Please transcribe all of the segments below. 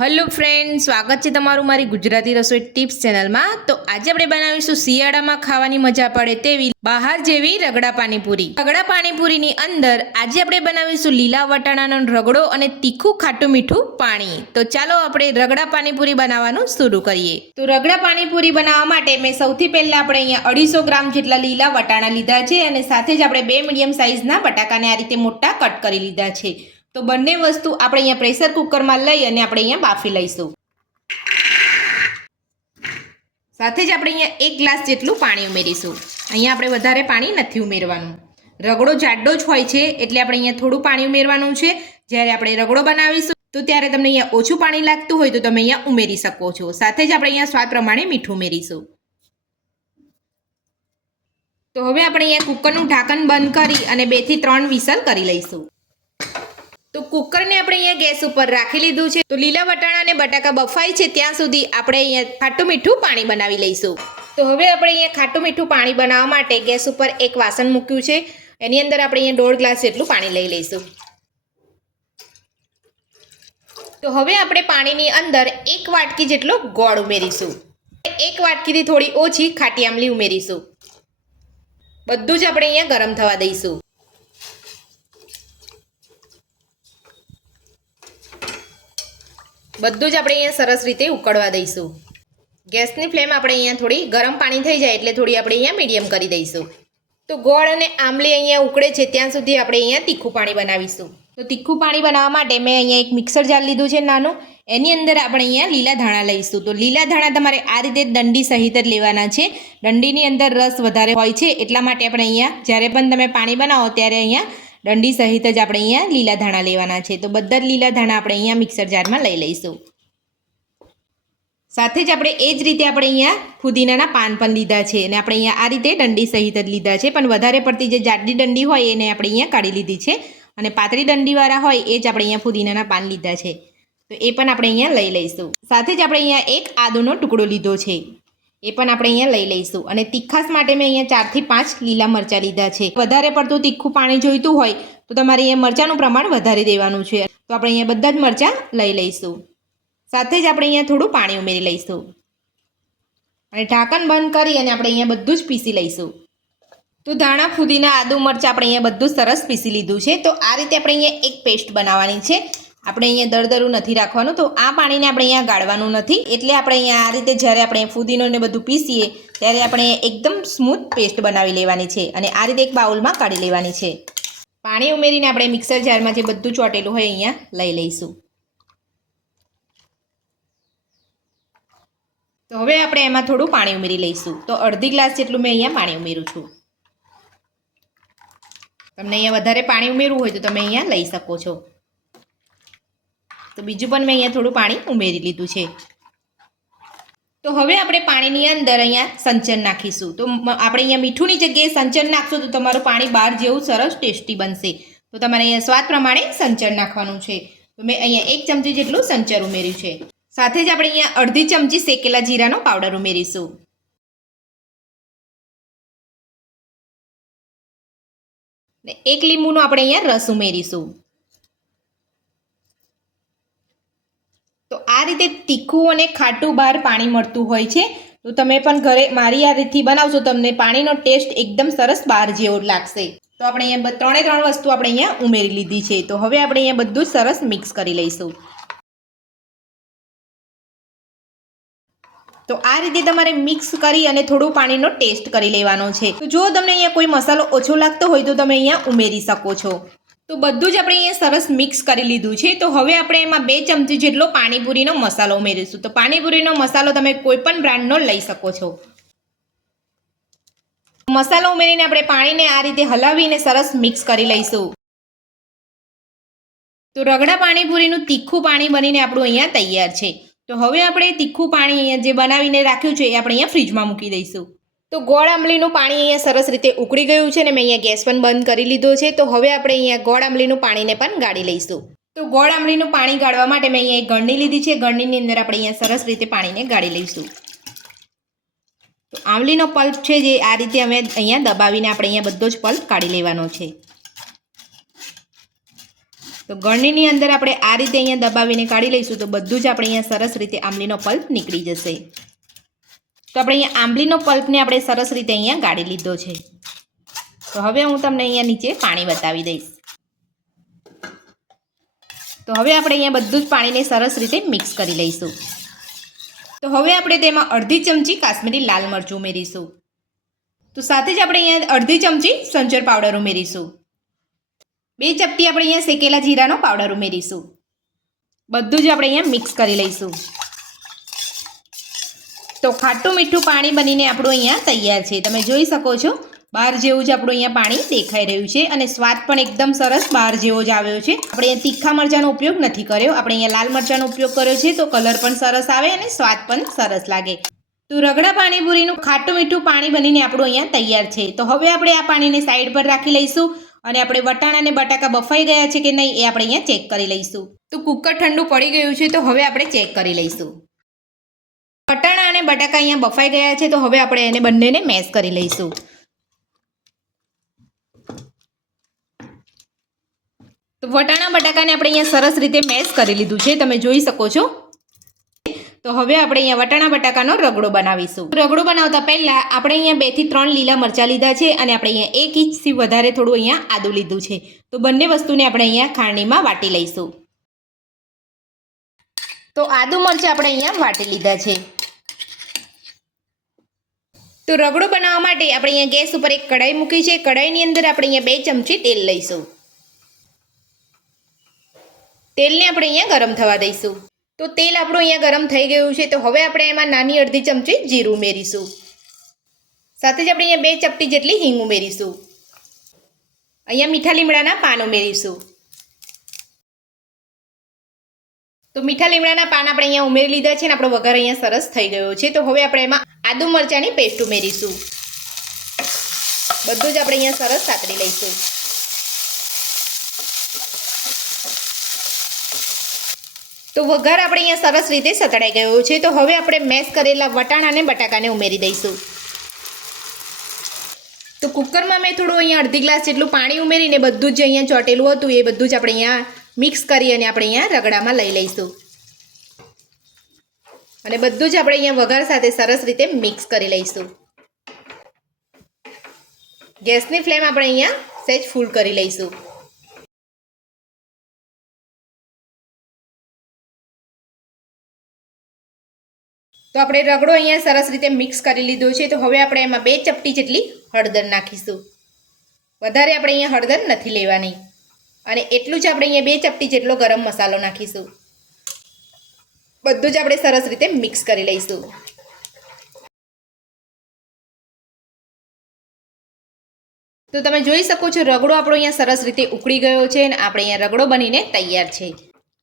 Hello friend, સ્વાગત છે તમારું મારી ગુજરાતી રસોઈ ટિપ્સ ચેનલમાં। તો આજે આપણે બનાવીશું શિયાળામાં ખાવાની મજા પડે તેવી બહાર જેવી રગડા પાણીપુરી। રગડા પાણીપુરીની અંદર આજે આપણે બનાવીશું લીલા વટાણાનો રગડો અને તીખું ખાટું મીઠું પાણી। તો ચાલો આપણે રગડા પાણીપુરી બનાવવાનું શરૂ કરીએ। તો રગડા પાણીપુરી બનાવવા માટે મેં સૌથી પહેલા આપણે અહીંયા 250 ગ્રામ જેટલા લીલા વટાણા લીધા છે અને સાથે જ આપણે 2 મીડિયમ સાઇઝના બટાકાને આ રીતે મોટા કટ કરી લીધા છે। તો બંને વસ્તુ આપણે અહીંયા પ્રેશર કુકરમાં લઈ અને આપણે અહીંયા બાફી લઈશું। સાથે જ આપણે અહીંયા 1 ગ્લાસ જેટલું પાણી ઉમેરીશું। અહીંયા આપણે વધારે પાણી નથી ઉમેરવાનું। રગડો જાડો જ હોય છે એટલે આપણે અહીંયા થોડું પાણી ઉમેરવાનું છે। જ્યારે આપણે રગડો બનાવીશું તો ત્યારે તમને અહીંયા ઓછું પાણી લાગતું હોય તો તમે અહીંયા ઉમેરી શકો છો। સાથે જ આપણે અહીંયા સ્વાદ પ્રમાણે મીઠું ઉમેરીશું। તો હવે આપણે અહીંયા કુકરનું ઢાંકણ બંધ કરી અને 2 થી 3 વિસલ કરી લઈશું। તો કુકરને આપણે અહીંયા ગેસ ઉપર રાખી લીધું છે। તો લીલા વટાણા અને બટાકા બફાય છે ત્યાં સુધી આપણે અહીંયા ખાટું મીઠું પાણી બનાવી લઈશું। તો હવે આપણે અહીંયા ખાટું મીઠું પાણી બનાવવા માટે ગેસ ઉપર એક વાસણ મૂક્યું છે। એની અંદર આપણે અહીંયા 1.5 ગ્લાસ જેટલું પાણી લઈ લઈશું। તો હવે આપણે પાણીની અંદર 1 વાટકી જેટલો ગોળ ઉમેરીશું। 1 વાટકીથી થોડી ઓછી ખાટી આમલી ઉમેરીશું। બધું જ આપણે અહીંયા ગરમ થવા દઈશું। બધું જ આપણે અહીંયા સરસ રીતે ઉકળવા દઈશું। ગેસની ફ્લેમ આપણે અહીંયા થોડી ગરમ પાણી થઈ જાય એટલે થોડી આપણે અહીંયા મીડિયમ કરી દઈશું। તો ગોળ અને આમલી અહીંયા ઉકળે છે ત્યાં સુધી આપણે અહીંયા તીખું પાણી બનાવીશું। તો તીખું પાણી બનાવવા માટે મેં અહીંયા એક મિક્સર જાર લીધું છે નાનું। એની અંદર આપણે અહીંયા લીલા ધાણા લઈશું। તો લીલા ધાણા તમારે આ રીતે દંડી સહિત જ લેવાના છે। દંડીની અંદર રસ વધારે હોય છે એટલા માટે આપણે અહીંયા જ્યારે પણ તમે પાણી બનાવો ત્યારે અહીંયા દંડી સહિત જ આપણે અહીંયા લીલા ધાણા લેવાના છે। તો બધા જ લીલા ધાણા આપણે અહીંયા મિક્સર જારમાં લઈ લઈશું। સાથે જ આપણે એ જ રીતે આપણે અહીંયા ફુદીનાના પાન પણ લીધા છે અને આપણે અહીંયા આ રીતે દંડી સહિત જ લીધા છે। પણ વધારે પડતી જે જાડી દંડી હોય એને આપણે અહીંયા કાઢી લીધી છે અને પાતળી દંડીવાળા હોય એ જ આપણે અહીંયા ફુદીનાના પાન લીધા છે। તો એ પણ આપણે અહીંયા લઈ લઈશું। સાથે જ આપણે અહીંયા એક આદુનો ટુકડો લીધો છે એ પણ આપણે અહીંયા લઈ લઈશું। અને તીખાસ માટે મેં અહીંયા 4 થી 5 લીલા મરચાં લીધા છે। વધારે પડતું તીખું પાણી જોઈતું હોય તો તમારે અહીંયા મરચાંનું પ્રમાણ વધારે દેવાનું છે। તો આપણે અહીંયા બધા જ મરચાં લઈ લઈશું। સાથે જ આપણે અહીંયા થોડું પાણી ઉમેરી લઈશું અને ઢાંકણ બંધ કરી અને આપણે અહીંયા બધું જ પીસી લઈશું। તો ધાણા ફુદીના આદુ મરચાં આપણે અહીંયા બધું સરસ પીસી લીધું છે। તો આ રીતે આપણે અહીંયા એક પેસ્ટ બનાવવાની છે। આપણે અહીંયા દરદરું નથી રાખવાનું। તો આ પાણીને આપણે અહીંયા ગાળવાનું નથી એટલે આપણે અહીંયા આ રીતે જ્યારે આપણે ફુદીનોને બધું પીસીએ ત્યારે આપણે એકદમ સ્મૂથ પેસ્ટ બનાવી લેવાની છે અને આ રીતે એક બાઉલમાં કાઢી લેવાની છે। પાણી ઉમેરીને આપણે મિક્સર જારમાં જે બધું ચોટેલું હોય અહીંયા લઈ લઈશું। તો હવે આપણે એમાં થોડું પાણી ઉમેરી લઈશું। તો અડધી ગ્લાસ જેટલું મેં અહીંયા પાણી ઉમેરું છું। તમને અહીંયા વધારે પાણી ઉમેરવું હોય તો તમે અહીંયા લઈ શકો છો। તો બીજું પણ મેં અહીંયા થોડું પાણી ઉમેરી લીધું છે। તો હવે આપણે પાણીની અંદર અહીંયા સંચર નાખીશું। તો આપણે અહીંયા મીઠુંની જગ્યાએ સંચર નાખશું તો તમારું પાણી બહાર જેવું સરસ ટેસ્ટી બનશે। તો તમારે અહીંયા સ્વાદ પ્રમાણે સંચર નાખવાનું છે। તો મેં અહીંયા 1 ચમચી જેટલું સંચર ઉમેર્યું છે। સાથે જ આપણે અહીંયા અડધી ચમચી શેકેલા જીરાનો પાવડર ઉમેરીશું। ને 1 લીંબુનો આપણે અહીંયા રસ ઉમેરીશું। તો આ રીતે તીખું અને ખાટું બહાર પાણી મળતું હોય છે। તો તમે પણ ઘરે મારી આ રીતથી બનાવશો તમને પાણીનો ટેસ્ટ એકદમ સરસ બહાર જેવો લાગશે। તો આપણે અહીંયા 3 વસ્તુ આપણે અહીંયા ઉમેરી લીધી છે। તો હવે આપણે અહીંયા બધું જ સરસ મિક્સ કરી લઈશું। તો આ રીતે તમારે મિક્સ કરી અને થોડું પાણીનો ટેસ્ટ કરી લેવાનો છે। તો જો તમને અહીંયા કોઈ મસાલો ઓછો લાગતો હોય તો તમે અહીંયા ઉમેરી શકો છો। તો બધું જ આપણે અહીંયા સરસ મિક્સ કરી લીધું છે। તો હવે આપણે એમાં 2 ચમચી જેટલો પાણીપુરીનો મસાલો ઉમેરીશું। તો પાણીપુરીનો મસાલો તમે કોઈ પણ બ્રાન્ડનો લઈ શકો છો। મસાલો ઉમેરીને આપણે પાણીને આ રીતે હલાવીને સરસ મિક્સ કરી લઈશું। તો રગડા પાણીપુરીનું તીખું પાણી બનીને આપણું અહીંયા તૈયાર છે। તો હવે આપણે તીખું પાણી અહીંયા જે બનાવીને રાખ્યું છે એ આપણે અહીંયા ફ્રીજમાં મૂકી દઈશું। તો ગોળ આંબલીનું પાણી અહીંયા સરસ રીતે ઉકળી ગયું છે અને મેં અહીંયા ગેસ પણ બંધ કરી લીધો છે। તો હવે આપણે અહીંયા ગોળ આંબલીનું પાણીને પણ ગાળી લઈશું। તો ગોળ આંબલીનું પાણી ગાળવા માટે મેં અહીંયા એક ગળણી લીધી છે। ગળણીની અંદર આપણે અહીંયા સરસ રીતે પાણીને ગાળી લઈશું। તો આંબલીનો પલ્પ છે જે આ રીતે અમે અહીંયા દબાવીને આપણે અહીંયા બધો જ પલ્પ કાઢી લેવાનો છે। તો ગળણીની અંદર આપણે આ રીતે અહીંયા દબાવીને કાઢી લઈશું તો બધું જ આપણે અહીંયા સરસ રીતે આંબલીનો પલ્પ નીકળી જશે. તો આપણે અહીંયા આંબલીનો પલ્પને આપણે સરસ રીતે અહીંયા ગાળી લીધો છે. તો હવે હું તમને અહીંયા નીચે પાણી બતાવી દઈશ. તો હવે આપણે અહીંયા બધું જ પાણીને સરસ રીતે મિક્સ કરી લઈશું. તો હવે આપણે તેમાં અડધી ચમચી કાશ્મીરી લાલ મરચું ઉમેરીશું. તો સાથે જ આપણે અહીંયા અડધી ચમચી સંચર પાવડર ઉમેરીશું. 2 ચપટી આપણે અહીંયા શેકેલા જીરાનો પાવડર ઉમેરીશું. બધું જ આપણે અહીંયા મિક્સ કરી લઈશું. તો ખાટું મીઠું પાણી બનીને આપણું અહીંયા તૈયાર છે. તમે જોઈ શકો છો બહાર જેવું જ આપણું અહીંયા પાણી દેખાઈ રહ્યું છે અને સ્વાદ પણ એકદમ સરસ બહાર જેવો જ આવ્યો છે. આપણે અહીંયા તીખા મરચાંનો ઉપયોગ નથી કર્યો, આપણે અહીંયા લાલ મરચાંનો ઉપયોગ કર્યો છે. તો કલર પણ સરસ આવે અને સ્વાદ પણ સરસ લાગે. તો રગડા પાણીપુરીનું ખાટું મીઠું પાણી બનીને આપણું અહીંયા તૈયાર છે. તો હવે આપણે આ પાણીને સાઈડ પર રાખી લઈશું અને આપણે વટાણા અને બટાકા બફાઈ ગયા છે કે નહીં એ આપણે અહીંયા ચેક કરી લઈશું. તો કુકર ઠંડુ પડી ગયું છે. તો હવે આપણે ચેક કરી લઈશું. વટાણા અને બટાકા અહીંયા બફાઈ ગયા છે. તો હવે આપણે એને બંનેને મેશ કરી લઈશું. તો વટાણા બટાકાને આપણે અહીંયા સરસ રીતે મેશ કરી લીધું છે. તમે જોઈ શકો છો. તો હવે આપણે અહીંયા વટાણા બટાકાનો રગડો બનાવીશું. રગડો બનાવતા પહેલાં આપણે અહીંયા 2 થી 3 લીલા મરચાં લીધા છે અને આપણે અહીંયા 1 ઇંચથી વધારે થોડું અહીંયા આદું લીધું છે. તો બંને વસ્તુને આપણે અહીંયા ખાંડણીમાં વાટી લઈશું. તો આદુ મરચાં આપણે અહીંયા વાટી લીધા છે. તો રગડો બનાવવા માટે આપણે અહીંયા ગેસ ઉપર એક કઢાઈ મૂકી છે. કઢાઈની અંદર આપણે અહીંયા 2 ચમચી તેલ લઈશું. તેલને આપણે અહીંયા ગરમ થવા દઈશું. તો તેલ આપણું અહીંયા ગરમ થઈ ગયું છે. તો હવે આપણે એમાં નાની અડધી ચમચી જીરું ઉમેરીશું. સાથે જ આપણે અહીંયા 2 ચપટી જેટલી હિંગ ઉમેરીશું. અહીંયા મીઠા લીમડાના પાન ઉમેરીશું. તો મીઠા લીમડાના પાન આપણે અહીંયા ઉમેરી લીધા છે અને આપણો વઘાર અહીંયા સરસ થઈ ગયો છે. તો હવે આપણે એમાં આદુ મરચાંની પેસ્ટ ઉમેરીશું. બધું જ આપણે અહીંયા સરસ સાતળી લઈશું. તો વઘાર આપણે અહીંયા સરસ રીતે સતળાઈ ગયો છે. તો હવે આપણે મેશ કરેલા વટાણા અને બટાકાને ઉમેરી દઈશું. તો કુકરમાં મેં થોડું અહીંયા અડધી ગ્લાસ જેટલું પાણી ઉમેરીને બધું જ અહીંયા ચોટેલું હતું એ બધું જ આપણે અહીંયા મિક્સ કરી અને આપણે અહીંયા રગડામાં લઈ લઈશું. અને બધું જ આપણે અહીંયા વઘાર સાથે સરસ રીતે મિક્સ કરી લઈશું. ગેસની ફ્લેમ આપણે અહીંયા સહેજ ફૂલ કરી લઈશું. તો આપણે રગડો અહીંયા સરસ રીતે મિક્સ કરી લીધો છે. તો હવે આપણે એમાં 2 ચપટી જેટલી હળદર નાખીશું. વધારે આપણે અહીંયા હળદર નથી લેવાની. અને એટલું જ આપણે અહીંયા 2 ચપટી જેટલો ગરમ મસાલો નાખીશું. બધું જ આપણે સરસ રીતે મિક્સ કરી લઈશું. તો તમે જોઈ શકો છો રગડો આપણો અહીંયા સરસ રીતે ઉકળી ગયો છે અને આપણે અહીંયા રગડો બનીને તૈયાર છે.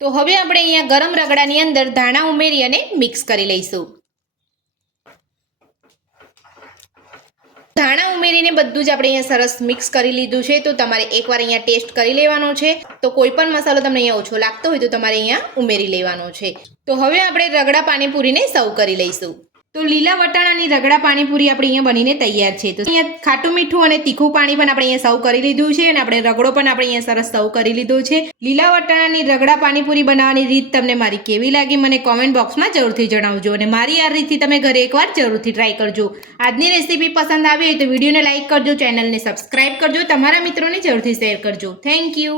તો હવે આપણે અહીંયા ગરમ રગડાની અંદર ધાણા ઉમેરી અને મિક્સ કરી લઈશું. ધાણા ઉમેરીને બધું જ આપણે અહીંયા સરસ મિક્સ કરી લીધું છે. તો તમારે એકવાર અહીંયા ટેસ્ટ કરી લેવાનો છે. તો કોઈ પણ મસાલો તમને અહીંયા ઓછો લાગતો હોય તો તમારે અહીંયા ઉમેરી લેવાનો છે. તો હવે આપણે રગડા પાણીપુરીને સર્વ કરી લઈશું. તો લીલા વટાણાની રગડા પાણીપુરી આપણે અહીંયા બનીને તૈયાર છે. તો અહીંયા ખાટું મીઠું અને તીખું પાણી પણ આપણે અહીંયા સર્વ કરી લીધું છે અને આપણે રગડો પણ આપણે અહીંયા સરસ સર્વ કરી લીધો છે. લીલા વટાણાની રગડા પાણીપુરી બનાવવાની રીત તમને મારી કેવી લાગી મને કોમેન્ટ બોક્સમાં જરૂરથી જણાવજો અને મારી આ રીતથી તમે ઘરે એકવાર જરૂરથી ટ્રાય કરજો. આજની રેસીપી પસંદ આવી હોય તો વિડીયોને લાઇક કરજો, ચેનલને સબસ્ક્રાઇબ કરજો, તમારા મિત્રોને જરૂરથી શેર કરજો. Thank you.